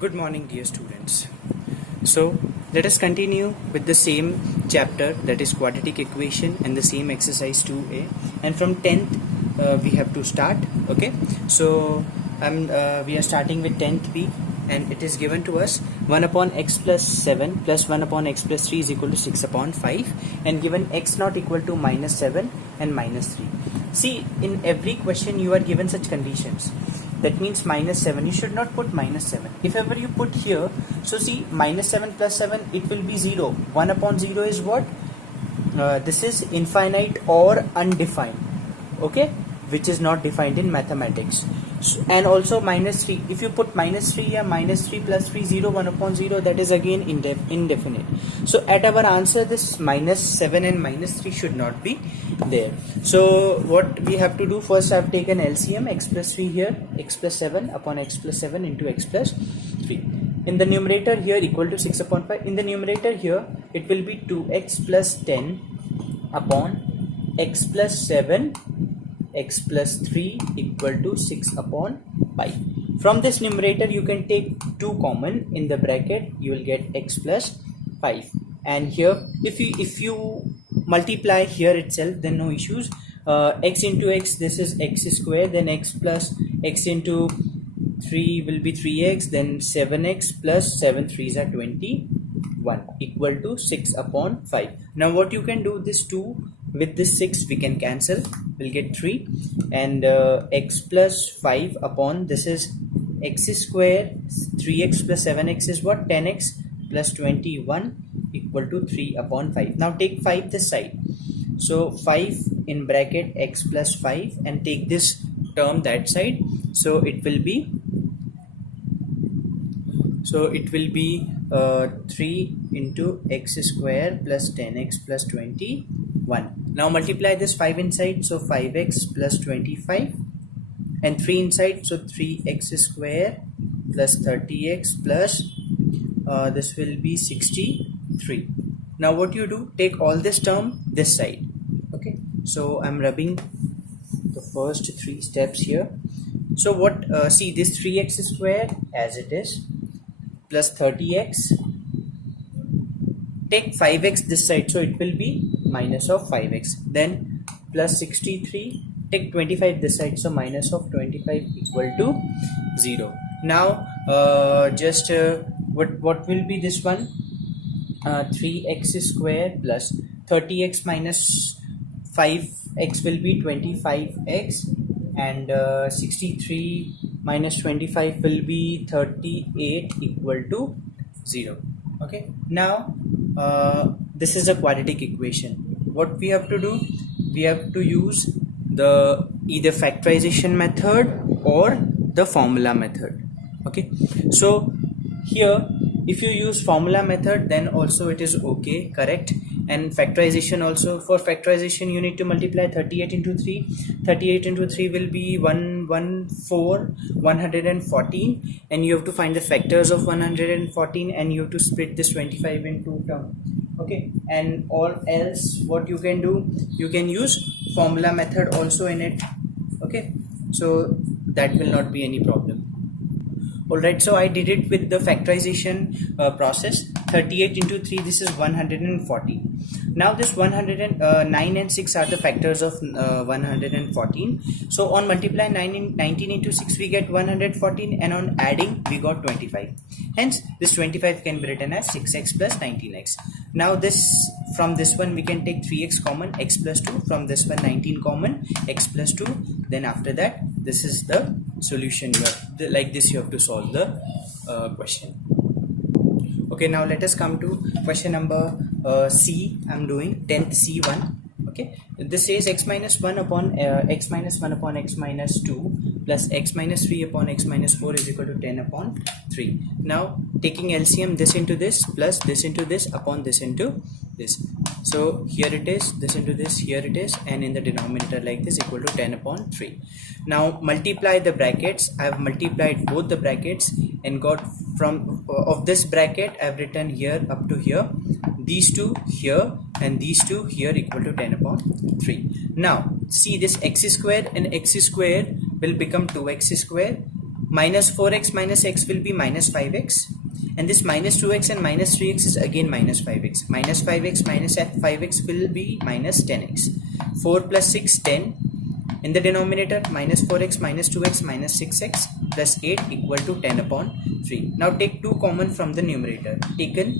Good morning, dear students. So let us continue with the same chapter, that is quadratic equation, and the same exercise 2a, and from 10th we have to start. Okay, so we are starting with 10th b, and it is given to us 1 upon x plus 7 plus 1 upon x plus 3 is equal to 6 upon 5, and given x not equal to minus 7 and minus 3. See, in every question you are given such conditions. That means minus 7, you should not put minus 7. If ever you put here, so see, minus 7 plus 7, it will be 0. 1 upon 0 is what? This is infinite or undefined, okay, which is not defined in mathematics. So, and also minus 3, if you put minus 3 here, minus 3 plus 3, 0, 1 upon 0, that is again indefinite. So at our answer, this minus 7 and minus 3 should not be there. So what we have to do, first I have taken LCM, x plus 3 here, x plus 7 upon x plus 7 into x plus 3. In the numerator here, equal to 6 upon 5. In the numerator here, it will be 2x plus 10 upon x plus 7 x plus 3 equal to 6 upon 5. From this numerator you can take 2 common. In the bracket you will get x plus 5, and here if you multiply here itself, then no issues. X into x, this is x square, then x plus x into 3 will be 3x, then 7x plus 7 3s are 21 equal to 6 upon 5. Now what you can do, this 2 with this 6 we can cancel, we'll get 3, and x plus 5 upon, this is x square, 3x plus 7x is what? 10x plus 21 equal to 3 upon 5. Now take 5 this side, so 5 in bracket x plus 5, and take this term that side, so it will be 3 into x square plus 10x plus 21. Now multiply this 5 inside, so 5x plus 25, and 3 inside, so 3x square plus 30x plus this will be 63. Now what you do, take all this term this side. Okay, so I'm rubbing the first 3 steps here. So what, see, this 3x square as it is plus 30x, take 5x this side, so it will be minus of 5x, then plus 63, take 25 this side, so minus of 25 equal to 0. Now what will be this one? 3x square plus 30x minus 5x will be 25x, and 63 minus 25 will be 38 equal to 0. Okay, now this is a quadratic equation. What we have to do, we have to use the either factorization method or the formula method. Okay, so here if you use formula method, then also it is okay, correct, and factorization also. For factorization you need to multiply 38 into 3. 38 into 3 will be 114, and you have to find the factors of 114, and you have to split this 25 in 2 terms. Okay, and or else what you can do, you can use formula method also in it. Okay, so that will not be any problem. Alright, so I did it with the factorization process. 38 into 3, this is 140. Now this 109 and 6 are the factors of 114. So on multiply 19 into 6 we get 114, and on adding we got 25. Hence this 25 can be written as 6x plus 19x. Now this, from this one we can take 3x common, x plus 2, from this one 19 common, x plus 2, then after that this is the solution. You have like this you have to solve the question. Okay, now let us come to question number C. I'm doing 10th C1. Okay, this says x minus 1 upon x minus 1 upon x minus 2 plus x minus 3 upon x minus 4 is equal to 10 upon 3. Now taking LCM, this into this plus this into this upon this into this, so here it is, this into this, here it is, and in the denominator like this equal to 10 upon 3. Now multiply the brackets. I have multiplied both the brackets and got from of this bracket I have written here up to here, these two here and these two here equal to 10 upon 3. Now see, this x square and x square will become 2x square minus 4x minus x will be minus 5x, and this minus 2x and minus 3x is again minus 5x. Minus 5x minus 5x will be minus 10x. 4 plus 6, 10. In the denominator, minus 4x minus 2x minus 6x plus 8 equal to 10 upon 3. Now take 2 common from the numerator taken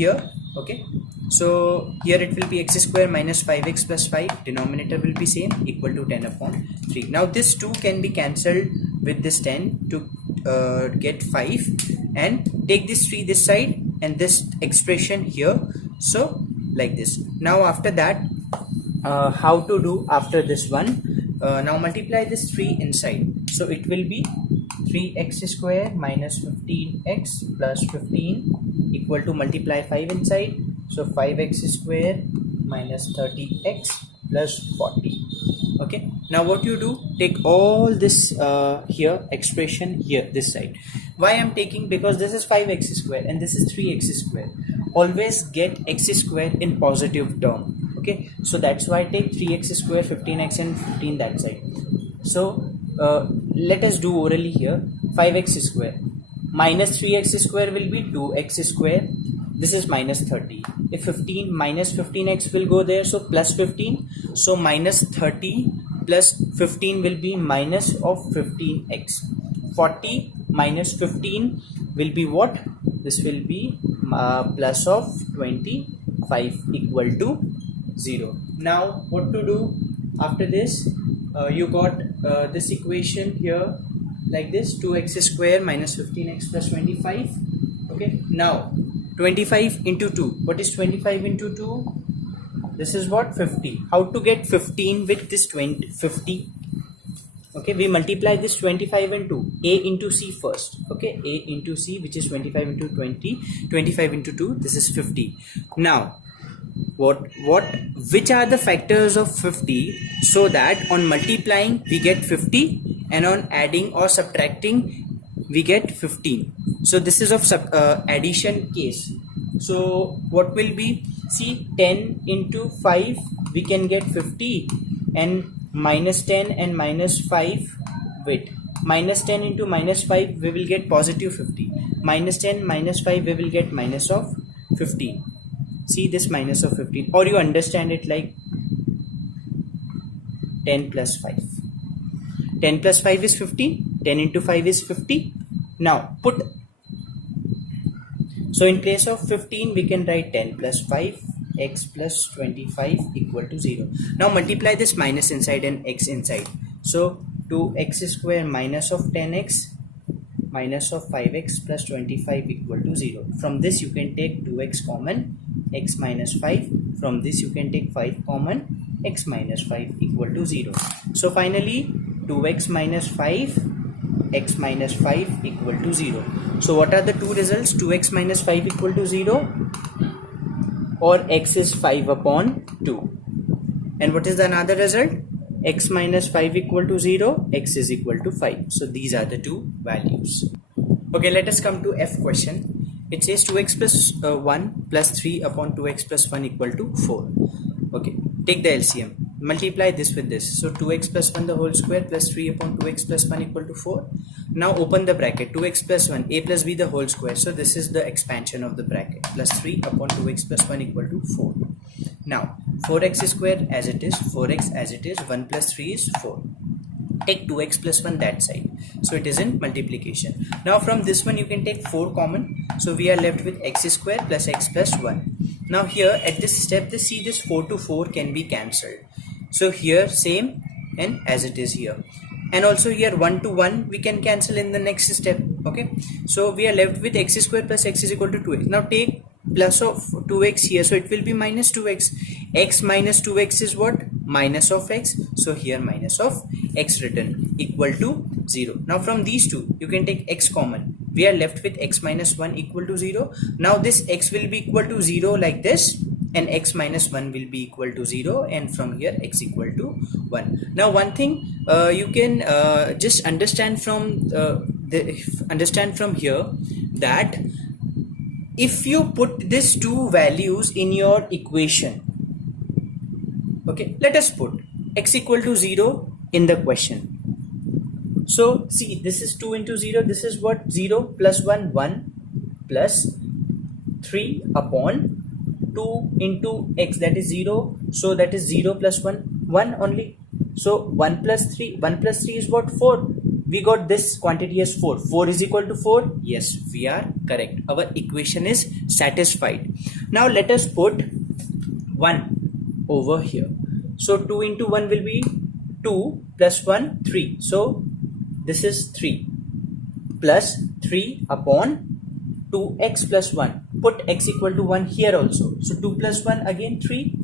here. Okay, so here it will be x square minus 5x plus 5, denominator will be same, equal to 10 upon 3. Now this 2 can be cancelled with this 10 to get 5, and take this 3 this side and this expression here, so like this. Now after that, how to do after this one? Now multiply this 3 inside, so it will be 3x square minus 15x plus 15 equal to multiply 5 inside, so 5x square minus 30x plus 40. Okay, now what you do, take all this here expression here this side. Why I'm taking? Because this is 5x square and this is 3x square. Always get x square in positive term. Okay, so that's why I take 3x square, 15x and 15 that side. So let us do orally here. 5x square minus 3x square will be 2x square. This is minus 30. If 15 minus 15x will go there, so plus 15. So minus 30 plus 15 will be minus of 15x. 40 minus 15 will be what? This will be plus of 25 equal to 0. Now what to do after this? You got this equation here like this, 2x square minus 15x plus 25. Okay, now 25 into 2. What is 25 into 2? This is what? 50. How to get 15 with this 50? Okay, we multiply this 25 into a into c first. Okay, a into c, which is 25 into 20, 25 into 2, this is 50. Now which are the factors of 50, so that on multiplying we get 50 and on adding or subtracting we get 15. So this is of addition case. So what will be? See, 10 into 5 we can get 50, and minus 10 and minus 5, wait, minus 10 into minus 5 we will get positive 50, minus 10 minus 5 we will get minus of 15. See this minus of 15, or you understand it like 10 plus 5. 10 plus 5 is 15, 10 into 5 is 50. Now put, so in place of 15 we can write 10 plus 5, x plus 25 equal to 0. Now multiply this minus inside and x inside. So 2x square minus of 10x minus of 5x plus 25 equal to 0. From this you can take 2x common, x minus 5. From this you can take 5 common, x minus 5 equal to 0. So finally 2x minus 5, x minus 5 equal to 0. So what are the two results? 2x minus 5 equal to 0, or x is 5 upon 2. And what is the another result? X minus 5 equal to 0, x is equal to 5. So these are the two values. Okay, let us come to F question. It says 2x plus 1 plus 3 upon 2x plus 1 equal to 4. Okay, take the LCM. Multiply this with this. So 2x plus 1 the whole square plus 3 upon 2x plus 1 equal to 4. Now open the bracket. 2x plus 1, a plus b the whole square. So this is the expansion of the bracket. Plus 3 upon 2x plus 1 equal to 4. Now 4x square as it is, 4x as it is, 1 plus 3 is 4. Take 2x plus 1 that side. So it is in multiplication. Now from this one you can take 4 common. So we are left with x square plus x plus 1. Now here at this step, see this 4 to 4 can be cancelled. So here same and as it is here. And also here 1 to 1 we can cancel in the next step. Okay. So we are left with x square plus x is equal to 2x. Now take plus of 2x here, so it will be minus 2x. X minus 2x is what? Minus of x. So here minus of x written equal to 0. Now from these two you can take x common. We are left with x minus 1 equal to 0. Now this x will be equal to 0 like this, and x minus 1 will be equal to 0, and from here x equal to 1. Now one thing you can just understand from here, that if you put these two values in your equation, okay, let us put x equal to 0 in the question. So see, this is 2 into 0. This is what? 0 plus 1, 1 plus 3 upon 2 into x, that is 0. So that is 0 plus 1, 1 only. So 1 plus 3, 1 plus 3 is what? 4. We got this quantity as 4. 4 is equal to 4. Yes, we are correct. Our equation is satisfied. Now let us put 1 over here. So 2 into 1 will be 2 plus 1, 3. So this is 3 plus 3 upon 2x plus 1. Put x equal to 1 here also. So 2 plus 1 again 3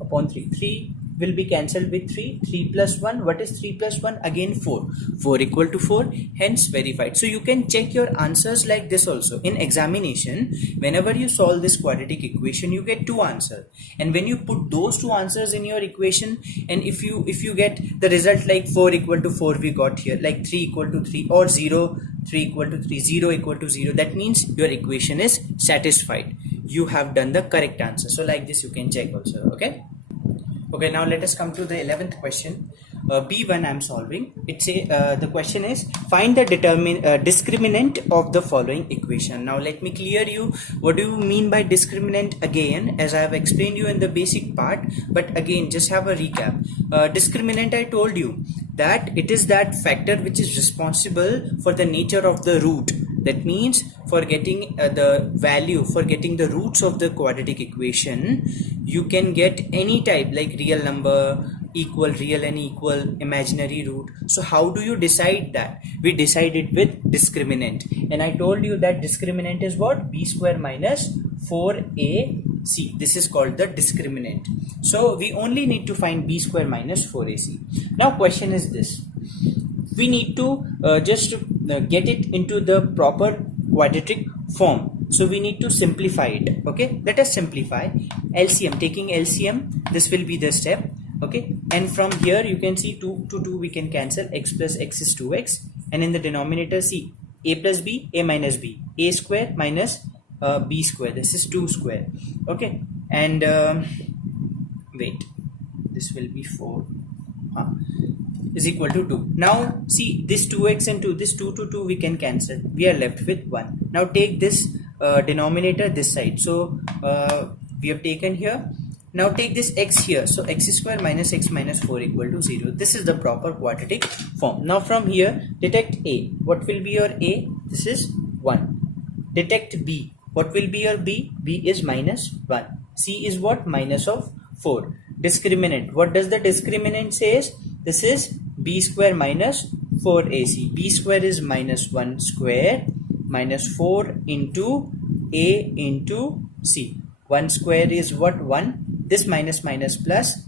upon 3. 3 will be cancelled with 3. 3 plus 1. What is 3 plus 1? Again 4. 4 equal to 4. Hence verified. So you can check your answers like this also. In examination, whenever you solve this quadratic equation, you get 2 answers. And when you put those 2 answers in your equation, and if you get the result like 4 equal to 4 we got here, like 3 equal to 3, or 0, 3 equal to 3, 0 equal to 0, that means your equation is satisfied. You have done the correct answer. So like this you can check also. Okay, now let us come to the 11th question. B1 I am solving. The question is, find the discriminant of the following equation. Now let me clear you what do you mean by discriminant again, as I have explained you in the basic part, but again just have a recap. Discriminant, I told you that it is that factor which is responsible for the nature of the root. That means for getting the value, for getting the roots of the quadratic equation, you can get any type like real number, equal, real and equal, imaginary root. So how do you decide that? We decide it with discriminant, and I told you that discriminant is what? B square minus 4ac. This is called the discriminant. So we only need to find b square minus 4ac. Now question is this: we need to just get it into the proper quadratic form. So we need to simplify it. Okay, let us simplify. LCM, taking LCM, this will be the step. Okay, and from here you can see 2 to 2 we can cancel. X plus x is 2x, and in the denominator see a plus b, a minus b, a square minus b square, this is 2 square. Okay, and wait, this will be 4 is equal to 2. Now see, this 2x and 2, this 2 to 2 we can cancel. We are left with 1. Now take this denominator this side. So we have taken here. Now take this x here. So x square minus x minus 4 equal to 0. This is the proper quadratic form. Now from here, detect a. What will be your a? This is 1. Detect b. What will be your b? b is minus 1. c is what? Minus of 4. Discriminant. What does the discriminant says? This is b square minus 4ac. b square is minus 1 square minus 4 into a into c. 1 square is what? 1. This minus minus plus.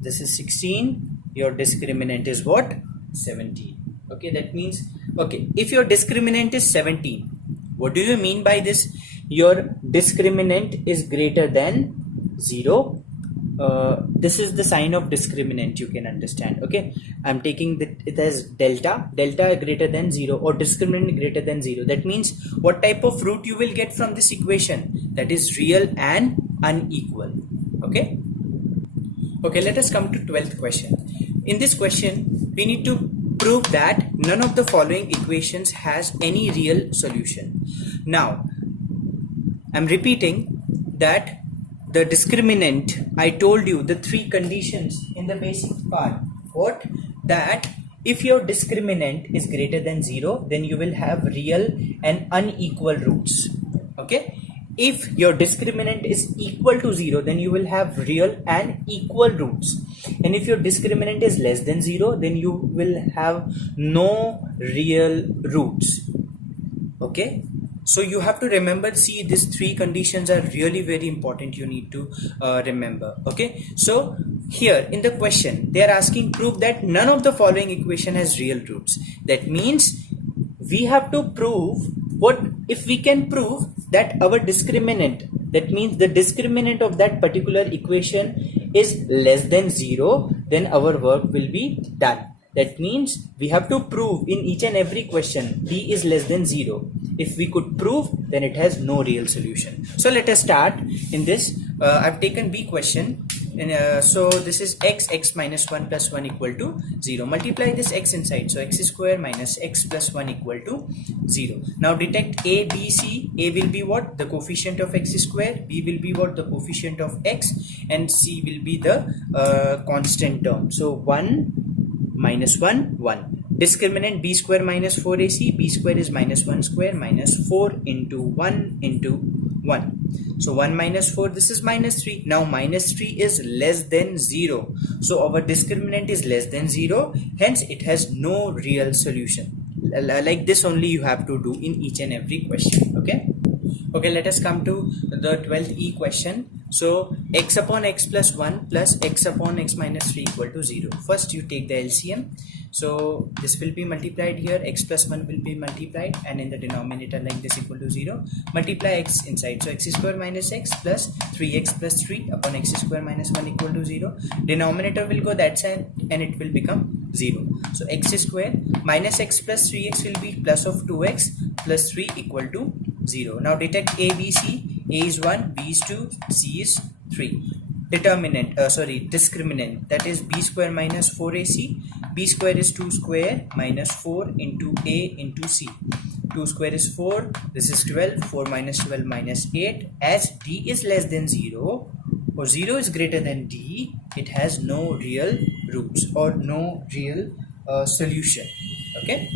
This is 16. Your discriminant is what? 17. Okay, that means, okay, if your discriminant is 17, what do you mean by this? Your discriminant is greater than 0. This is the sign of discriminant, you can understand. Okay, I'm taking it as delta greater than 0, or discriminant greater than 0. That means what type of root you will get from this equation? That is real and unequal. Okay, let us come to 12th question. In this question we need to prove that none of the following equations has any real solution. Now I'm repeating that the discriminant, I told you the 3 conditions in the basic part. What? That if your discriminant is greater than 0, then you will have real and unequal roots. Okay, if your discriminant is equal to 0, then you will have real and equal roots. And if your discriminant is less than 0, then you will have no real roots. Okay, so you have to remember, see, these 3 conditions are really very important. You need to remember. Okay, so here in the question they are asking, prove that none of the following equation has real roots. That means we have to prove what? If we can prove that our discriminant, that means the discriminant of that particular equation is less than 0, then our work will be done. That means we have to prove in each and every question b is less than 0. If we could prove, then it has no real solution. So let us start in this. I've taken b question. And so this is x minus 1 plus 1 equal to 0. Multiply this x inside, so x square minus x plus 1 equal to 0. Now detect a, b, c. A will be what? The coefficient of x square. B will be what? The coefficient of x. And c will be the constant term. So 1 minus 1 1. Discriminant b square minus 4ac. B square is minus 1 square minus 4 into 1 into 1. So 1 minus 4, this is minus 3. Now minus 3 is less than 0. So our discriminant is less than 0. Hence it has no real solution. Like this only you have to do in each and every question. Okay. Okay, let us come to the 12th E question. So x upon x plus 1 plus x upon x minus 3 equal to 0. First you take the LCM. So this will be multiplied here, x plus 1 will be multiplied, and in the denominator like this equal to 0. Multiply x inside. So x square minus x plus 3x plus 3 upon x square minus 1 equal to 0. Denominator will go that side and it will become 0. So x square minus x plus 3x will be plus of 2x plus 3 equal to 0. Now detect a, b, c. A is 1, b is 2, c is 3. Discriminant, that is b square minus 4ac. B square is 2 square minus 4 into a into c. 2 square is 4, this is 12, 4 minus 12 minus 8. As d is less than 0 or 0 is greater than d, it has no real roots or no real solution. Okay.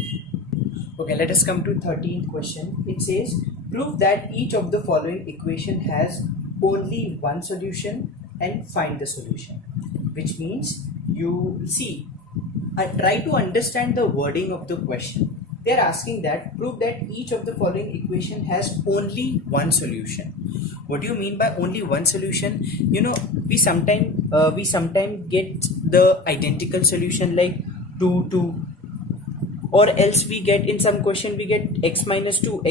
Okay, let us come to 13th question. It says, prove that each of the following equation has only one solution and find the solution. Which means you see, try to understand the wording of the question. They are asking that prove that each of the following equation has only one solution. What do you mean by only one solution? You know, we sometimes get the identical solution like 2 2. Or else we get, in some question we get x minus 2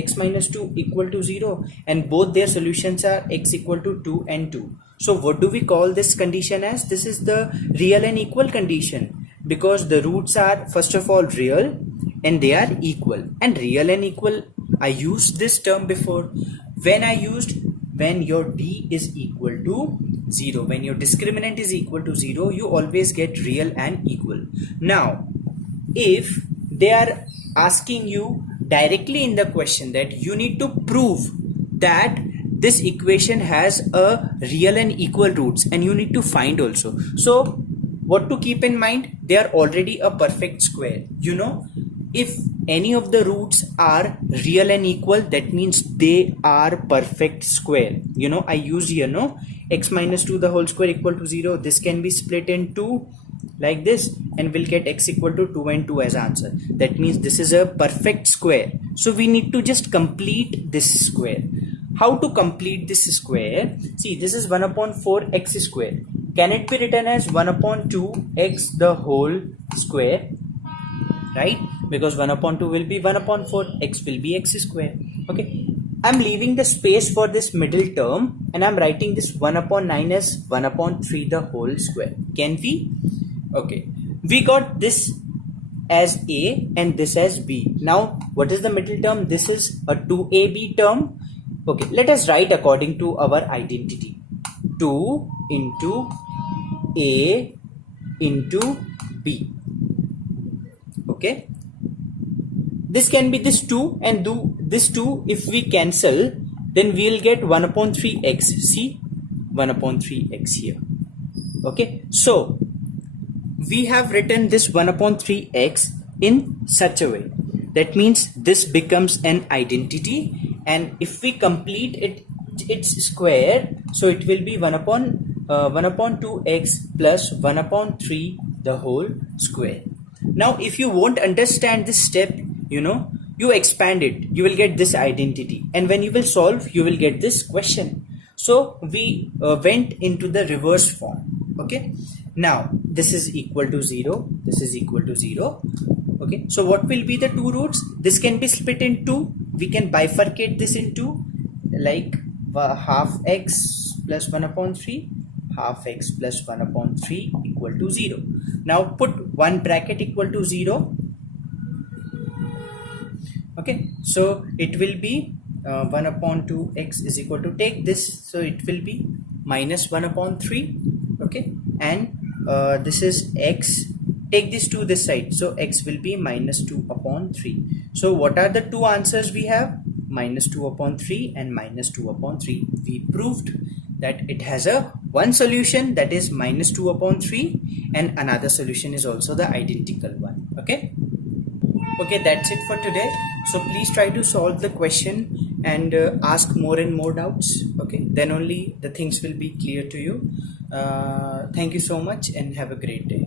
equal to 0, and both their solutions are x equal to 2 and 2. So what do we call this condition as? This is the real and equal condition, because the roots are first of all real and they are equal. And real and equal, I used this term before. When your d is equal to 0, when your discriminant is equal to 0, you always get real and equal. Now if they are asking you directly in the question that you need to prove that this equation has a real and equal roots, and you need to find also. So what to keep in mind? They are already a perfect square. You know, if any of the roots are real and equal, that means they are perfect square. You know, I use here, no, x minus 2 the whole square equal to 0. This can be split in 2 like this, and we'll get x equal to 2 and 2 as answer. That means this is a perfect square. So we need to just complete this square. How to complete this square? See, this is 1 upon 4 x square. Can it be written as 1 upon 2 x the whole square? Right? Because 1 upon 2 will be 1 upon 4, x will be x square. Okay. I'm leaving the space for this middle term, and I'm writing this 1 upon 9 as 1 upon 3 the whole square. Can we? Okay, we got this as A and this as B. Now what is the middle term? This is a 2AB term. Okay, let us write according to our identity. 2 into A into B. Okay, this can be this 2 and do this 2. If we cancel, then we will get 1 upon 3x. See, 1 upon 3x here. Okay, so we have written this 1 upon 3x in such a way. That means this becomes an identity, and if we complete its square, so it will be 1 upon 2x plus 1 upon 3 the whole square. Now if you won't understand this step, you know, you expand it, you will get this identity, and when you will solve, you will get this question. So we went into the reverse form. Okay, now this is equal to 0, this is equal to 0. Okay, so what will be the two roots? This can be split in 2. We can bifurcate this into like half x plus 1 upon 3, half x plus 1 upon 3 equal to 0. Now put one bracket equal to 0. Okay, so it will be 1 upon 2x is equal to, take this, so it will be minus 1 upon 3. okay, and this is x. Take this to this side, so x will be minus 2 upon 3. So what are the two answers we have? Minus 2 upon 3 and minus 2 upon 3. We proved that it has a one solution, that is minus 2 upon 3, and another solution is also the identical one. Okay, that's it for today. So please try to solve the question and ask more and more doubts. Okay, then only the things will be clear to you. Thank you so much and have a great day.